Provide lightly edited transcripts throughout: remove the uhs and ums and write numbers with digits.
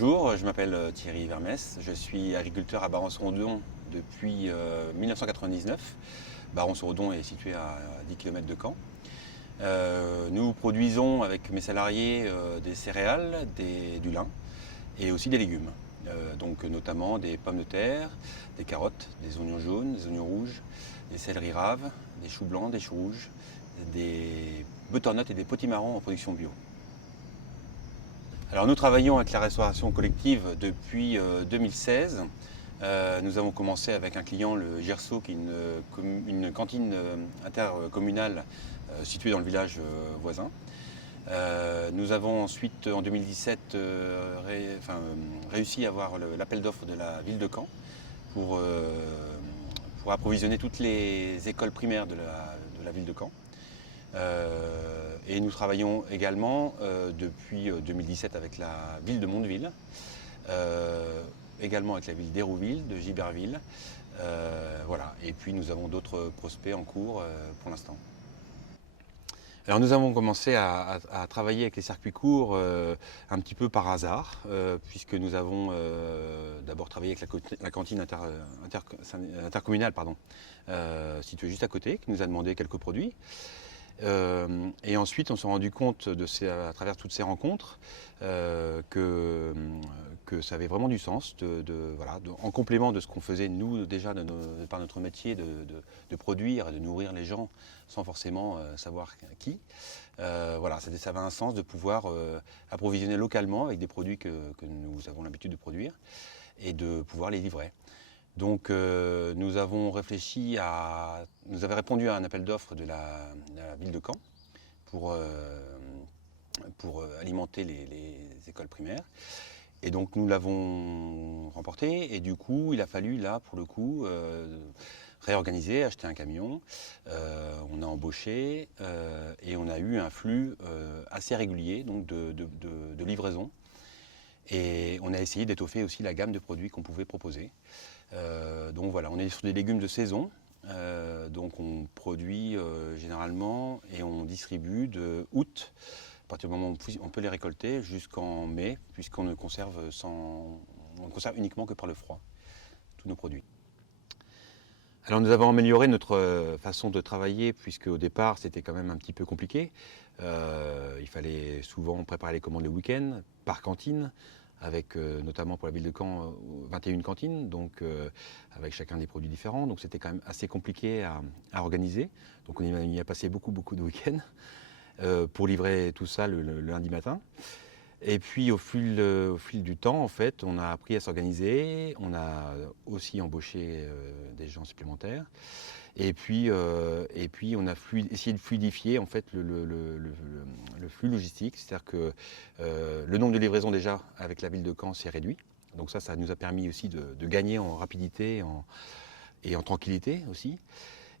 Bonjour, je m'appelle Thierry Vermès, je suis agriculteur à Baron-sur-Odon depuis 1999. Baron-sur-Odon est situé à 10 km de Caen. Nous produisons avec mes salariés des céréales, du lin et aussi des légumes. Donc notamment des pommes de terre, des carottes, des oignons jaunes, des oignons rouges, des céleris raves, des choux blancs, des choux rouges, des butternuts et des potimarrons en production bio. Alors nous travaillons avec la restauration collective depuis 2016. Nous avons commencé avec un client, le Gerceau, qui est une cantine intercommunale située dans le village voisin. Nous avons ensuite, en 2017, réussi à avoir l'appel d'offres de la ville de Caen pour approvisionner toutes les écoles primaires de la ville de Caen. Et nous travaillons également depuis 2017 avec la ville de Mondeville, également avec la ville d'Hérouville, de Giberville. Voilà. Et puis nous avons d'autres prospects en cours pour l'instant. Alors nous avons commencé à travailler avec les circuits courts un petit peu par hasard, puisque nous avons d'abord travaillé avec la cantine intercommunale située juste à côté, qui nous a demandé quelques produits. Et ensuite, on s'est rendu compte à travers toutes ces rencontres que ça avait vraiment du sens, en complément de ce qu'on faisait nous déjà par notre métier de produire et de nourrir les gens sans forcément savoir qui. Ça avait un sens de pouvoir approvisionner localement avec des produits que nous avons l'habitude de produire et de pouvoir les livrer. Donc nous avons répondu à un appel d'offres de la ville de Caen pour alimenter les écoles primaires. Et donc nous l'avons remporté et du coup il a fallu là pour le coup réorganiser, acheter un camion. On a embauché et on a eu un flux assez régulier donc de livraison. Et on a essayé d'étoffer aussi la gamme de produits qu'on pouvait proposer. Donc voilà, on est sur des légumes de saison, donc on produit généralement et on distribue de août, à partir du moment où on peut les récolter, jusqu'en mai, puisqu'on ne conserve uniquement que par le froid, tous nos produits. Alors nous avons amélioré notre façon de travailler, puisque au départ c'était quand même un petit peu compliqué. Il fallait souvent préparer les commandes le week-end, par cantine, avec notamment pour la ville de Caen 21 cantines, donc avec chacun des produits différents. Donc c'était quand même assez compliqué à organiser. Donc on y a passé beaucoup de week-ends pour livrer tout ça le lundi matin. Et puis au fil du temps, en fait, on a appris à s'organiser. On a aussi embauché des gens supplémentaires. Et puis on a essayé de fluidifier en fait le flux logistique, c'est-à-dire que le nombre de livraisons déjà avec la ville de Caen s'est réduit. Donc ça nous a permis aussi de gagner en rapidité et en tranquillité aussi.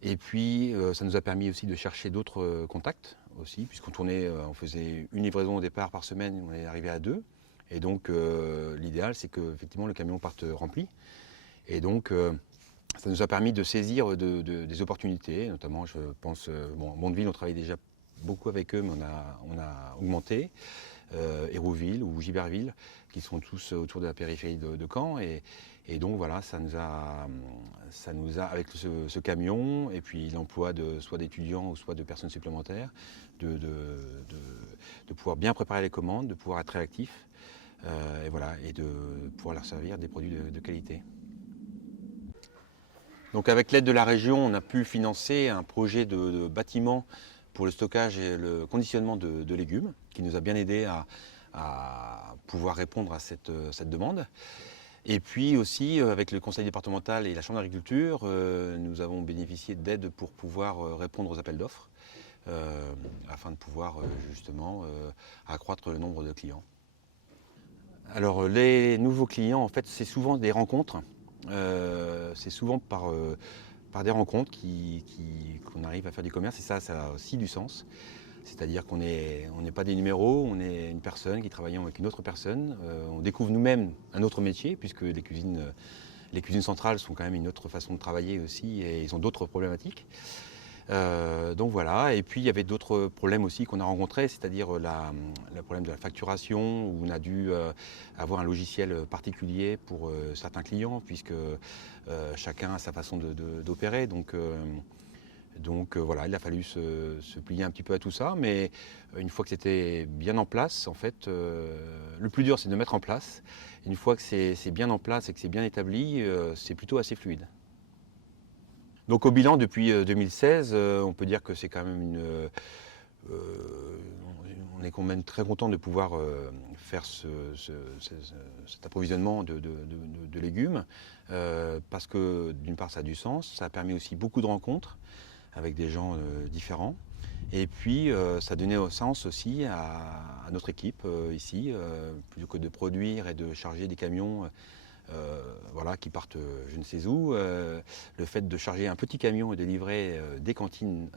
Et puis ça nous a permis aussi de chercher d'autres contacts aussi, on faisait une livraison au départ par semaine, on est arrivé à 2. Et donc l'idéal c'est que effectivement le camion parte rempli. Et donc ça nous a permis de saisir des opportunités, notamment je pense, Mondeville on travaille déjà beaucoup avec eux, mais on a augmenté, Hérouville ou Giberville, qui sont tous autour de la périphérie de Caen. Et donc voilà, ça nous a avec ce camion, et puis l'emploi soit d'étudiants ou soit de personnes supplémentaires, de pouvoir bien préparer les commandes, de pouvoir être réactif, et de pouvoir leur servir des produits de qualité. Donc avec l'aide de la région, on a pu financer un projet de bâtiment pour le stockage et le conditionnement de légumes, qui nous a bien aidé à pouvoir répondre à cette demande. Et puis aussi, avec le conseil départemental et la chambre d'agriculture, nous avons bénéficié d'aide pour pouvoir répondre aux appels d'offres, afin de pouvoir justement accroître le nombre de clients. Alors les nouveaux clients, en fait, c'est souvent des rencontres. C'est souvent par des rencontres qu'on arrive à faire du commerce, et ça a aussi du sens. C'est-à-dire qu'on n'est pas des numéros, on est une personne qui travaille avec une autre personne. On découvre nous-mêmes un autre métier, puisque les cuisines centrales sont quand même une autre façon de travailler aussi, et ils ont d'autres problématiques. Donc voilà, et puis il y avait d'autres problèmes aussi qu'on a rencontrés, c'est-à-dire le problème de la facturation, où on a dû avoir un logiciel particulier pour certains clients, puisque chacun a sa façon d'opérer. Donc voilà, il a fallu se plier un petit peu à tout ça, mais une fois que c'était bien en place, en fait, le plus dur c'est de mettre en place. Une fois que c'est bien en place et que c'est bien établi, c'est plutôt assez fluide. Donc au bilan depuis 2016, on peut dire que c'est quand même on est quand même très content de pouvoir faire cet approvisionnement de légumes, parce que d'une part ça a du sens, ça a permis aussi beaucoup de rencontres avec des gens différents. Et puis ça donnait au sens aussi à notre équipe ici, plutôt que de produire et de charger des camions voilà, qui partent je ne sais où. Le fait de charger un petit camion et de livrer des cantines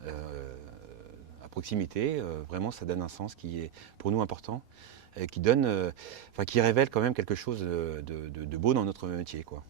à proximité, vraiment ça donne un sens qui est pour nous important, et qui révèle quand même quelque chose de beau dans notre métier, quoi.